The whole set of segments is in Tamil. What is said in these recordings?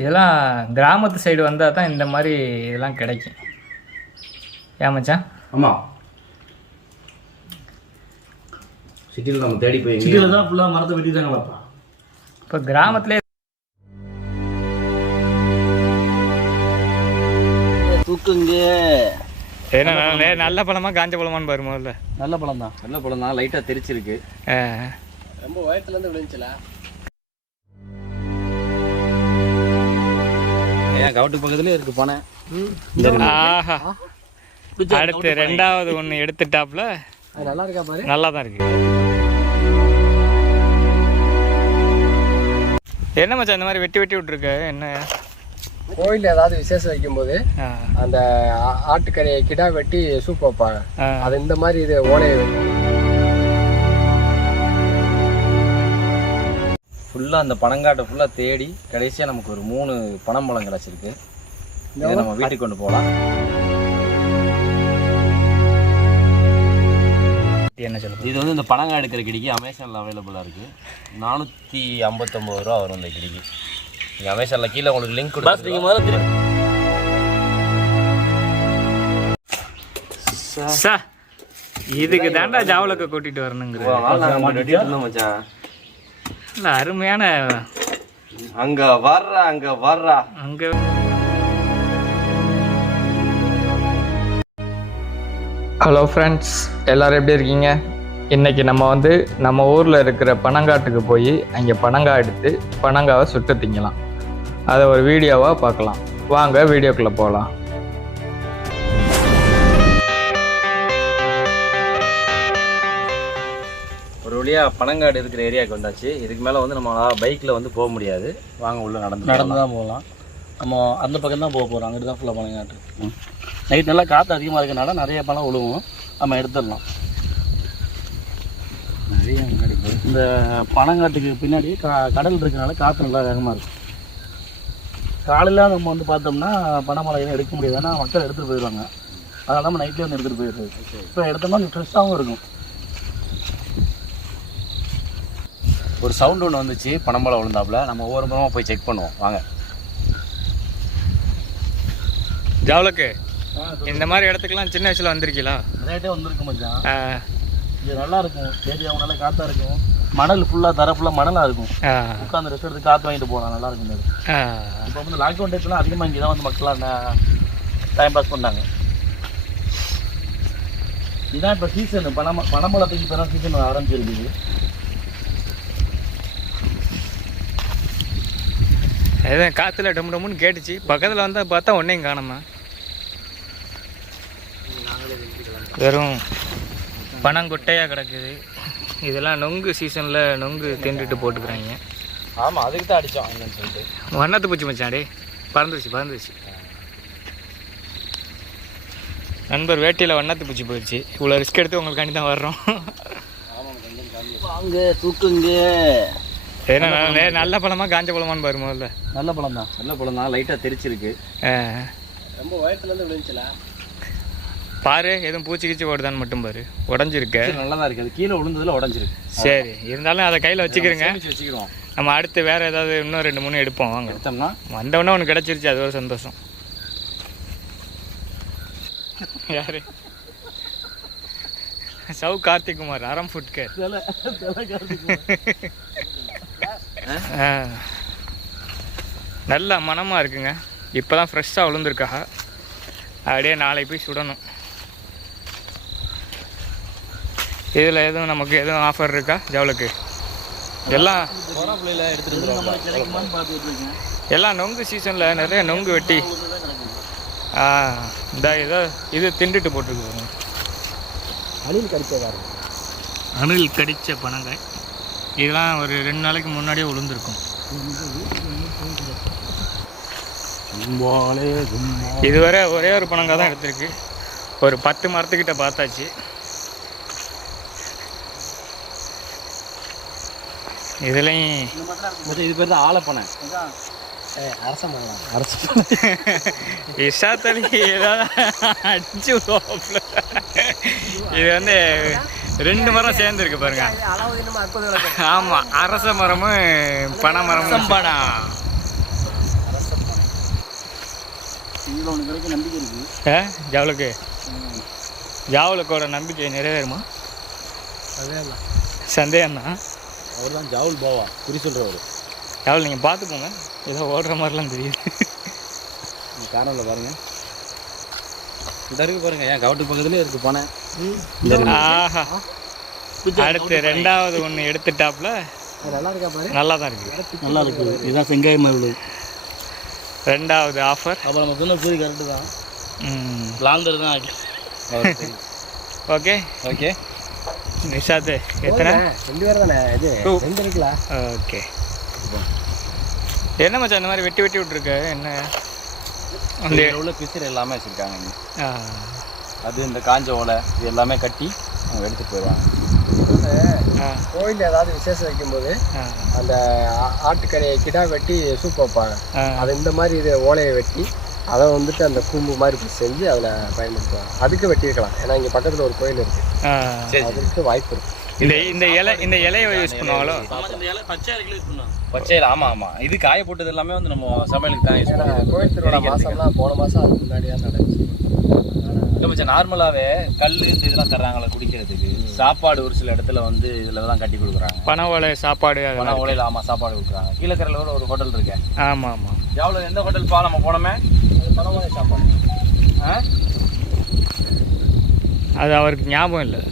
இதெல்லாம் கிராமத்து சைடு வந்தால் தான் இந்த மாதிரி இதெல்லாம் கிடைக்கும். ஏன் மச்சான்? ஆமாம், சிட்டியில் நம்ம தேடி போய் சிட்டியில் தான் ஃபுல்லாக மரத்தை வெட்டி தாங்க பார்ப்போம். இப்போ கிராமத்துலேயே தூக்குங்க. ஏன்னா நல்ல பழமா காஞ்ச பழமான்னு பாரு முதல்ல. நல்ல பழம் தான், நல்ல பழம் தான், லைட்டாக தெரிச்சிருக்கு. ரொம்ப வயசுலேருந்து விளைஞ்சில. ஏன் கவுட்டு பக்கத்துலேயே இருக்குது பனை. ஆஹா, அடுத்து ரெண்டாவது ஒன்று எடுத்துட்டாப்புல. அது நல்லா இருக்கா பாரு. நல்லா தான் இருக்கு. என்ன மச்சான் இந்த மாதிரி வெட்டி வெட்டி விட்டுருக்க? என்ன கோயிலில் ஏதாவது விசேஷம் வைக்கும்போது அந்த ஆட்டுக்கறியை கிடா வெட்டி சூப் வைப்பாங்க. அது இந்த மாதிரி இது ஓலையை ஃபுல்லாக அந்த பனங்காட்டை ஃபுல்லாக தேடி கடைசியாக நமக்கு ஒரு 3 பனம்பழம் கிடச்சிருக்கு. இதை நம்ம வீட்டுக்கு கொண்டு போகலாம். என்ன சொல்லுங்கள்? இது வந்து இந்த பனங்காய் எடுக்கிற கிடிக்கு அமேசானில் அவைலபிளாக இருக்குது. 459 ரூபா வரும் இந்த கிடிக்கு. நீங்கள் அமேசானில் கீழே உங்களுக்கு லிங்க் கொடுத்து நீங்கள் முதல்ல இதுக்கு தாண்டா ஜாவலுக்கு கூட்டிகிட்டு வரணுங்கிற. மச்சான் இல்லை அருமையான அங்கே வர்றா அங்கே. ஹலோ ஃப்ரெண்ட்ஸ், எல்லோரும் எப்படி இருக்கீங்க? இன்றைக்கி நம்ம ஊரில் இருக்கிற பனங்காட்டுக்கு போய் அங்கே பனங்காய் எடுத்து பனங்காவை சுட்டு திங்கலாம். அதை ஒரு வீடியோவாக பார்க்கலாம். வாங்க வீடியோக்குள்ளே போகலாம். ஒரு வழியாக பனங்காடு இருக்கிற ஏரியாவுக்கு வந்தாச்சு. இதுக்கு மேலே வந்து நம்ம பைக்கில் வந்து போக முடியாது. வாங்க உள்ளே நடந்து தான் போகலாம். நம்ம அந்த பக்கம் தான் போக போகிறோம். அங்கிட்டு தான் ஃபுல்லாக பனங்காட்டு. நைட் நல்லா காற்று அதிகமாக இருக்கனால நிறைய பழம் விழுவும். நம்ம எடுத்துடலாம். நிறைய இந்த பனங்காட்டுக்கு பின்னாடி கடல் இருக்கனால காற்று நல்லா வேகமாக இருக்கும். காலையில் நம்ம வந்து பார்த்தோம்னா பனைமரம் எதுவும் எடுக்க முடியாது. ஏன்னா மக்கள் எடுத்துகிட்டு போயிடுவாங்க. அதனால நம்ம நைட்லேயே வந்து எடுத்துகிட்டு போயிடுறது. இப்போ எடுத்தோம்னா கொஞ்சம் ஃப்ரெஷ்ஷாகவும் இருக்கும். ஒரு சவுண்டு ஒன்று வந்துச்சு, பனம்பழம் விழுந்தாப்புல. நம்ம ஒவ்வொரு முறமாக போய் செக் பண்ணுவோம் வாங்க. ஜாவலுக்கு இந்த மாதிரி இடத்துக்குலாம் சின்ன வயசில் வந்திருக்கீங்களா? நிறையட்டே வந்திருக்கு மச்சான். இது நல்லா இருக்கும். ஏரியாவும் நல்லா காற்றா இருக்கும். மணல் ஃபுல்லாக தர ஃபுல்லாக மணலாக இருக்கும். உட்காந்து ரெஸ்ட் எடுத்து காற்று வாங்கிட்டு போகலாம். நல்லா இருக்கும். இப்போ வந்து லாக்டவுன் டேட்லாம் அதிகமாக இங்கே தான் வந்து மக்கள்லாம் டைம் பாஸ் பண்ணாங்க. இதுதான் இப்போ சீசனு. பனம்பழத்துக்கு இப்போ தான் சீசன் ஆரம்பிச்சிருக்குது. அதுதான் காற்றுல டம் டம்னு கேட்டுச்சு. பக்கத்தில் வந்தால் பார்த்தா ஒன்றையும் காணுமா. வெறும் பனங்கொட்டையாக கிடக்குது. இதெல்லாம் நொங்கு சீசனில் நொங்கு தின்றுட்டு போட்டுக்கிறாங்க. ஆமாம், அதுக்கு தான் அடித்தோம் என்னன்னு சொல்லிட்டு. வண்ணத்து பூச்சி மச்சாடே பறந்துருச்சு. நண்பர் வேட்டையில் வண்ணத்து பூச்சி போயிடுச்சு. இவ்வளோ ரிஸ்க் எடுத்து உங்களுக்காண்டி தான் வர்றோம். வாங்க தூக்குங்க. ஏன்னா நல்ல பழமா காஞ்ச பழமான்னு பாரு முதல்ல. நல்ல பழம் தான், நல்ல பழம் தான், லைட்டாக தெரிச்சிருக்கு. ரொம்ப வயசுலேருந்து விளைஞ்சில பாரு. எதுவும் பூச்சி கிச்சி ஓடுதான்னு மட்டும் பாரு. உடஞ்சிருக்கு. நல்லா தான் இருக்குது. அது கீழே விழுந்ததில் உடஞ்சிருக்கு. சரி, இருந்தாலும் அதை கையில் வச்சுக்கிறோங்க. வச்சுக்கிறோம். நம்ம அடுத்து வேறு ஏதாவது இன்னும் 2-3 எடுப்போம். வாங்க எடுத்தோம்னா வந்தவொடனே ஒன்று கிடச்சிருச்சு. அது ஒரு சந்தோஷம். யாரு? சவு கார்த்திக்குமார், அறம் ஃபுட்கர். நல்ல மனமாக இருக்குங்க. இப்போ தான் ஃப்ரெஷ்ஷாக விழுந்துருக்கா. அப்படியே நாளைக்கு போய் சுடணும். இதில் எதுவும் நமக்கு எதுவும் ஆஃபர் இருக்கா ஜவுளுக்கு? எல்லாம் நொங்கு சீசனில் நிறைய நொங்கு வெட்டி இது திண்டுட்டு போட்டுருக்கு. அணில் கடித்த பனங்காய். இதெல்லாம் ஒரு 2 நாளைக்கு முன்னாடியே விழுந்திருக்கும். இதுவரை ஒரே ஒரு பனங்காய் தான் எடுத்திருக்கு. ஒரு 10 மரத்துக்கிட்ட பார்த்தாச்சு. இதுலேயும் இது பேர் தான் ஆலப்பனை. அரச மரம். இஷாத்தலி ஏதாவது அடிச்சு விடுவோம்ல. இது வந்து 2 மரம் சேர்ந்துருக்கு பாருங்க. ஆமாம், அரச மரமும் பனை மரமும். இதில் ஒன்று கிடைக்க நம்பிக்கை இருக்குது. ஜவுளுக்கு ஜாவலுக்கோட நம்பிக்கை நிறைவேறுமா? அதே தான் சந்தேகம் தான். அவர் தான் ஜாவுல் பாவா குறி சொல்கிறவர். ஜாவல் நீங்கள் பார்த்து போங்க, ஏதோ ஓடுற மாதிரிலாம் தெரியுது. இந்த சேனலில் பாருங்கள், இந்த இருக்கு பாருங்கள், ஏன் கவுட்டு பக்கத்துலேயே இருக்குது பனை. ஆஹா, அடுத்து ரெண்டாவது ஒன்று எடுத்துட்டாப்புல. நல்லா இருக்கா பாரு. நல்லா தான் இருக்குது, நல்லா இருக்குது. இதுதான் செங்காய் மருள். ரெண்டாவது ஆஃபர். அப்புறம் நம்ம சொன்ன பூரி கரெக்டு தான். லாந்தர் தான். ஓகே ஓகே நிஷாத்து எத்தனை? 2 பேர் தானே இது 2 இருக்கலாம். ஓகே. என்ன மச்சான் இந்த மாதிரி வெட்டி வெட்டி விட்ருக்கு? என்ன அந்த உள்ள பிசிறு எல்லாமே வச்சுருக்காங்க. ஆ, அது இந்த காஞ்ச ஓலை இது எல்லாமே கட்டி அவங்க எடுத்துகிட்டு போயிடுவாங்க. கோயிலில் ஏதாவது விசேஷம் வைக்கும்போது அந்த ஆட்டுக்கறியை கிடா வெட்டி சூப் வைப்பாங்க. அது இந்த மாதிரி இது ஓலையை வெட்டி அதை வந்துட்டு அந்த கூம்பு மாதிரி செஞ்சு அதில் பயன்படுத்துவாங்க. அதுக்கு வெட்டியிருக்கலாம், ஏன்னா இங்கே பக்கத்தில் ஒரு கோயில் இருக்குது, அதுக்கு வாய்ப்பு இருக்குது. இந்த இலையை யூஸ் பண்ணுவாங்களோ? பச்சை ஆமாம் ஆமாம், இது காய போட்டது எல்லாமே வந்து நம்ம சமையலுக்கு தான் யூஸ் பண்ணுவோம். கோயில் திருவிழா மாதம்லாம் போன மாதம் அதுக்கு முன்னாடியாக நடந்துச்சு. இல்லை மச்சான், நார்மலாகவே கல் இந்த இதெல்லாம் தர்றாங்களே குடிக்கிறதுக்கு, சாப்பாடு ஒரு சில இடத்துல வந்து இதில் தான் கட்டி கொடுக்குறாங்க. பனை ஓலை சாப்பாடு, பனை ஓலையில் ஆமாம் சாப்பாடு கொடுக்குறாங்க. கீழக்கரையில் கூட ஒரு ஹோட்டல் இருக்கேன். ஆமாம் ஆமாம். எவ்வளோ எந்த ஹோட்டல் பா நம்ம போனோமே அது பனை ஓலை சாப்பாடு. அது அவருக்கு ஞாபகம் இல்லை.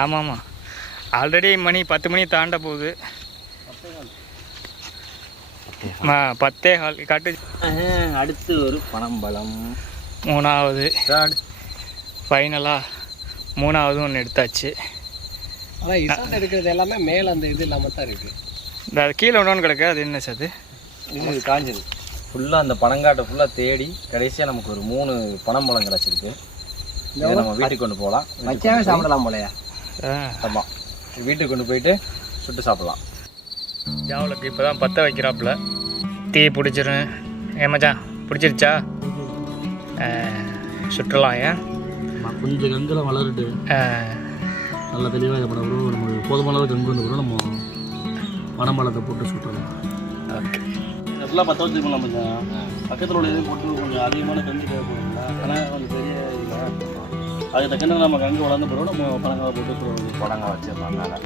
ஆமாம் ஆமாம், ஆல்ரெடி மணி 10 மணி தாண்ட போகுது. 10:15 காட்டு. அடுத்து ஒரு பனம்பழம். மூணாவது ஃபைனலாக மூணாவது ஒன்று எடுத்தாச்சு. ஆனால் இசை எடுக்கிறது எல்லாமே மேலே அந்த இது இல்லாமல் தான் இருக்குது. இந்த கீழே ஒன்று கிடக்கு, அது என்ன சார்? இது காஞ்சது ஃபுல்லாக அந்த பனங்காட்டை ஃபுல்லாக தேடி கடைசியாக நமக்கு ஒரு 3 பனம்பழம் கிடச்சிருக்கு. இதை நம்ம வீட்டுக்கு கொண்டு போகலாம், வச்சாவே சாப்பிடலாம் போலையா? ஆமாம், வீட்டுக்கு கொண்டு போயிட்டு சுட்டு சாப்பிடலாம். ஜாவலுக்கு இப்போ தான் பற்ற வைக்கிறாப்புல. தீ பிடிச்சிரும். ஏமாச்சான் பிடிச்சிருச்சா? சுற்றலாம். ஏன் கொஞ்சம் கங்கெல்லாம் வளருட்டு நல்லா தெளிவாக பண்ண பிறகு நம்ம போதுமான அளவு கங்கு வந்து பிறகு நம்ம பனம்பழத்தை போட்டு சுட்டுறலாம். ஓகே, ஃபுல்லாக பற்ற வச்சுக்கலாம். கொஞ்சம் பக்கத்தில் உள்ள இதையும் போட்டு கொஞ்சம் அதிகமான கங்கு தேவைப்படுங்களா, ஆனால் கொஞ்சம் பெரிய இல்லை. அதுக்கு தக்கன நம்ம கங்கு வளர்ந்த பிறகு நம்ம பனங்காய் போட்டு சுடுறது. பனங்காய் வச்சிடலாம் மேலே.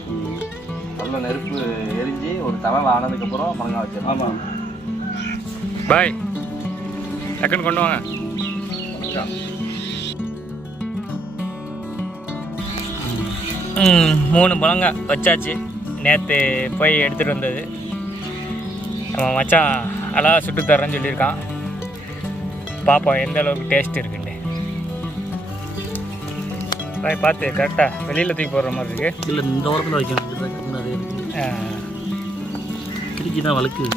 நல்ல நெருப்பு எரிஞ்சு ஒரு தவளை ஆனதுக்கப்புறம் பனங்காய் வச்சிடலாம். ஆமாம், பாய், டக்குன்னு கொண்டு வாங்க. 3 பழங்காய் வச்சாச்சு. நேற்று போய் எடுத்துகிட்டு வந்தது. நம்ம மச்சான் அழகாக சுட்டு தரேன்னு சொல்லியிருக்கான். பார்ப்போம் எந்த அளவுக்கு டேஸ்ட் இருக்குன்னு. பாய் பார்த்து கரெக்டாக வெளியில் தூக்கி போடுற மாதிரி இருக்குது. இல்லை இந்த ஓரத்தில் வைக்கணும், நிறைய இருக்குது. கிரிக்கி தான் வளர்க்குது.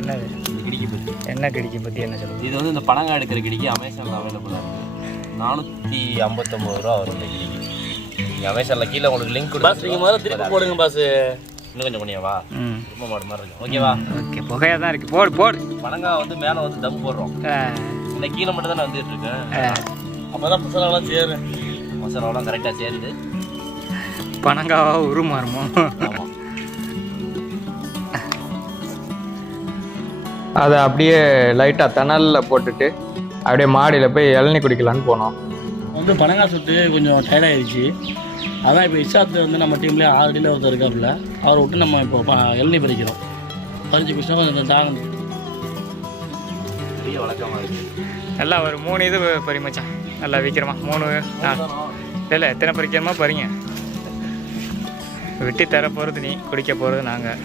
என்னது கிடிக்கி பற்றி என்ன கிடிக்கி பற்றி என்ன சொல்லுங்கள்? இது வந்து இந்த பனங்காய் எடுக்கிற கிடிக்கி அமேசானில் அவைலபிளாக இருக்குது. 459 ரூபா வரும் இந்த கிடிக்கி. நீங்கள் அமேசானில் கீழே உங்களுக்கு லிங்க் பாஸ், நீங்கள் முதல்ல திருப்பி போடுங்க பாஸ். இன்னும் கொஞ்சம் பண்ணியாவா? ரொம்ப மாடு மாதிரி இருக்கு. ஓகேவா? ஓகே, புகையாக தான் இருக்குது. போடு போடு. பனங்காய் வந்து மேலே வந்து தம் போடுறோம், இந்த கீழே மட்டும் தானே வந்துட்டு இருக்கேன். அப்போ தான் மசாலாலாம் சேரும். மசாலாவெல்லாம் கரெக்டாக சேர்ந்து பனங்காவா உருமாறுமோ? ஆமாம். அதை அப்படியே லைட்டாக தணலில் போட்டுட்டு அப்படியே மாடியில் போய் இளநீ குடிக்கலான்னு போனோம். வந்து பனங்காய் சுட்டு கொஞ்சம் டயர்டாகிடுச்சு. அதான் இப்போ இஷாத்து வந்து நம்ம டீம்லேயே 6 அடியில் ஒருத்தர் இருக்காப்புல, அவரை விட்டு நம்ம இப்போ இளநீ பறிக்கிறோம். பறிச்சு குடிச்சா கொஞ்சம் தாங்க பெரிய வழக்கமாக இருக்குது. நல்லா ஒரு 3 இது பறிமச்சான். நல்லா விற்கிறோமா? 3 இல்லை, எத்தனை பறிக்கிறோமா பறிங்க. வெட்டி தர போகிறது நீ, குடிக்க போகிறது நாங்கள்.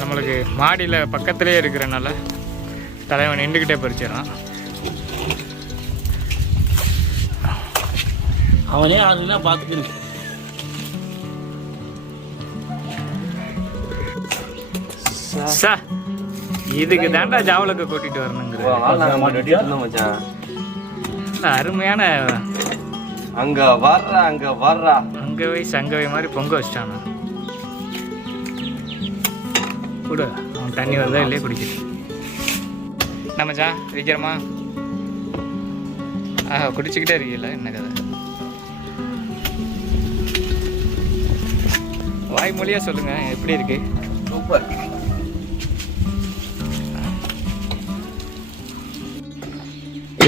நம்மளுக்கு மாடியில் பக்கத்துலேயே இருக்கிறனால தலைவன் நின்றுக்கிட்டே பறிச்சிடறான். அவனே அதெல்லாம் பார்த்துக்கிருக்கு. சார் இதுக்கு தாண்டா ஜாவலுக்கு கூட்டிகிட்டு வரணுங்கிற அருமையான அங்கே வர்றா அங்கவை சங்கவை மாதிரி பொங்க வச்சிட்டான். கூட அவன் தண்ணி வருதா இல்லையே குடிச்சிட்டு நம்மச்சா விற்கிறோமா? குடிச்சிக்கிட்டே இருக்கீங்களா? என்ன கதை? வாய் மொழியாக சொல்லுங்கள், எப்படி இருக்கு? சூப்பர்.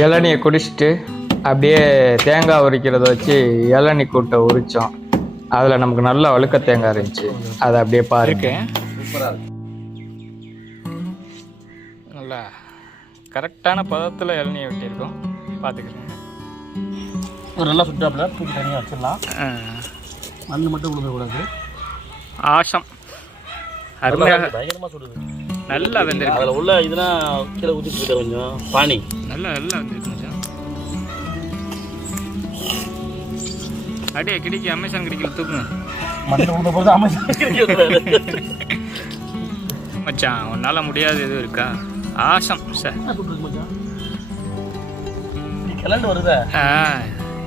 இளநியை குடிச்சிட்டு அப்படியே தேங்காய் உரிக்கிறத வச்சு இளநி கூட்டை உரித்தோம். அதில் நமக்கு நல்ல வழுக்க தேங்காய் இருந்துச்சு. அதை அப்படியே பாருங்க. சூப்பராக இருக்கு. நல்லா கரெக்டான பதத்தில் இளநியை வெட்டியிருக்கோம். பார்த்துக்கிறேங்க. ஒரு நல்லா சுட்டாப்புல தூக்கி தனியாக வச்சிடலாம். மண் மட்டும் விழுந்துடக்கூடாது. ஆசம் அருமையாக பயங்கரமாக சுடுது. நல்லா வெந்திருக்கு. அதில் உள்ள இதெல்லாம் கீழே ஊற்றிட்டு கொஞ்சம் பானி நல்லா வெந்திருக்கு மச்சான். அடியே கிடைக்கு அமேசான் கிடைக்கல தூக்குங்க. மண் விழுந்த போது அமைச்சர் மச்சான் உன்னால் முடியாது எதுவும் இருக்கா? ஆசம் சார் மச்சான் கிளண்டு வருதா?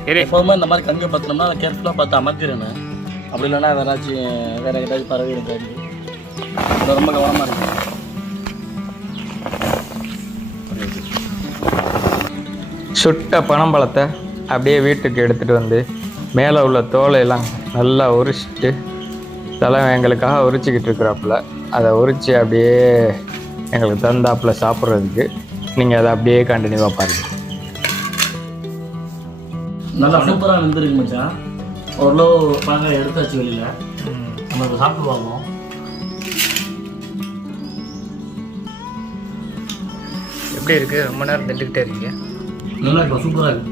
இரு எப்போவுமே இந்த மாதிரி கங்கை பார்த்தோம்னா அதை கேர்ஃபுல்லாக பார்த்து அமர்த்திடணும். அப்படி இல்லைன்னா வேறு ஏதாச்சும் பறவை இருக்காது. ரொம்ப கவனமாக இருக்கு. சுட்ட பனம்பழத்தை அப்படியே வீட்டுக்கு எடுத்துகிட்டு வந்து மேலே உள்ள தோலையெல்லாம் நல்லா உரிச்சிட்டு தலைவன் எங்களுக்காக உரிச்சிக்கிட்டு இருக்கிறாப்புல அதை உரித்து அப்படியே எங்களுக்கு தந்தாப்புல சாப்பிட்றதுக்கு. நீங்கள் அதை அப்படியே கண்டினியூவாக பாருங்கள். நல்லா சூப்பராக வெந்திருக்கு மச்சான். ஓரளவு பழங்காய் எடுத்தாச்சு வெளியில். நம்ம இப்போ சாப்பிட்டு வாங்குவோம். எப்படி இருக்குது? ரொம்ப நேரம் திண்டுக்கிட்டே இருக்கீங்க. நல்லா இருக்கும், சூப்பராக இருக்குது.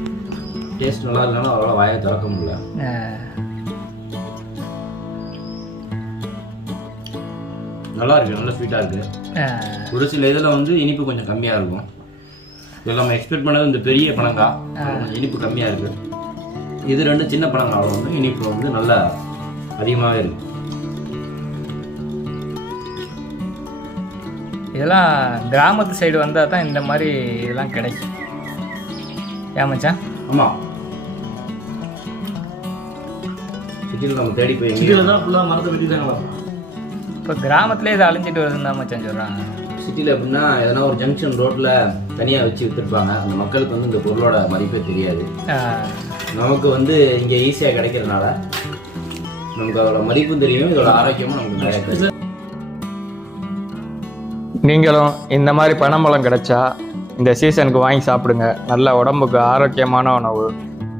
டேஸ்ட் நல்லா இல்லைன்னா அவ்வளோ வாயை திறக்க முடியல. நல்லா இருக்குது, நல்லா ஸ்வீட்டாக இருக்குது. ஒரு சில இதில் வந்து இனிப்பு கொஞ்சம் கம்மியாக இருக்கும். இதில் நம்ம எக்ஸ்பெக்ட் பண்ணது இந்த பெரிய பனங்காய் கொஞ்சம் இனிப்பு கம்மியாக இருக்குது. இது ரெண்டு சின்ன பனங்காய் வந்து இனிப்பு வந்து நல்லா அதிகமாகவே இருக்குது. இதெல்லாம் கிராமத்து சைடு வந்தால் தான் இந்த மாதிரி இதெல்லாம் கிடைக்கும். ஏமாச்சான்? ஆமாம், சிட்டியில் நம்ம தேடி போய் சிட்டியில் தான் ஃபுல்லாக மரத்தை வெட்டி தாங்க வரும். இப்போ கிராமத்துலேயே இதை அழிஞ்சிட்டு வருதுன்னு தான் மச்சான் சொல்கிறாங்க. சிட்டியில் எப்படின்னா எதனா ஒரு ஜங்ஷன் ரோட்டில் தனியாக வச்சு விற்றுருப்பாங்க. அந்த மக்களுக்கு வந்து இந்த பொருளோட மதிப்பே தெரியாது. நமக்கு வந்து இங்கே ஈஸியாக கிடைக்கிறதுனால நமக்கு அதோட மதிப்பும் தெரியும், இதோட ஆரோக்கியமும் நமக்கு நிறைய கிடைக்கும். நீங்களும் இந்த மாதிரி பனம்பழம் கிடைச்சா இந்த சீசனுக்கு வாங்கி சாப்பிடுங்க. நல்ல உடம்புக்கு ஆரோக்கியமான உணவு,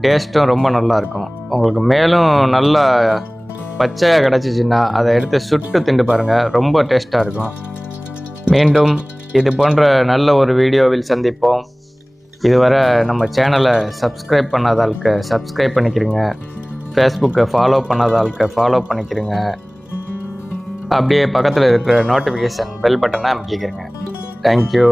டேஸ்ட்டும் ரொம்ப நல்லா இருக்கும். உங்களுக்கு மேலும் நல்லா பச்சையாக கிடச்சிச்சின்னா அதை எடுத்து சுட்டு திண்டு பாருங்கள், ரொம்ப டேஸ்ட்டாக இருக்கும். மீண்டும் இது போன்ற நல்ல ஒரு வீடியோவில் சந்திப்போம். இதுவரை நம்ம சேனலை சப்ஸ்கிரைப் பண்ணாதாளுக்கு சப்ஸ்கிரைப் பண்ணிக்கிறீங்க, ஃபேஸ்புக்கை ஃபாலோ பண்ணாதாளுக்கு ஃபாலோ பண்ணிக்கிறீங்க, அப்படியே பக்கத்தில் இருக்கிற நோட்டிஃபிகேஷன் பெல் பட்டனை அமைக்கிக்கிறேங்க. தேங்க்யூ.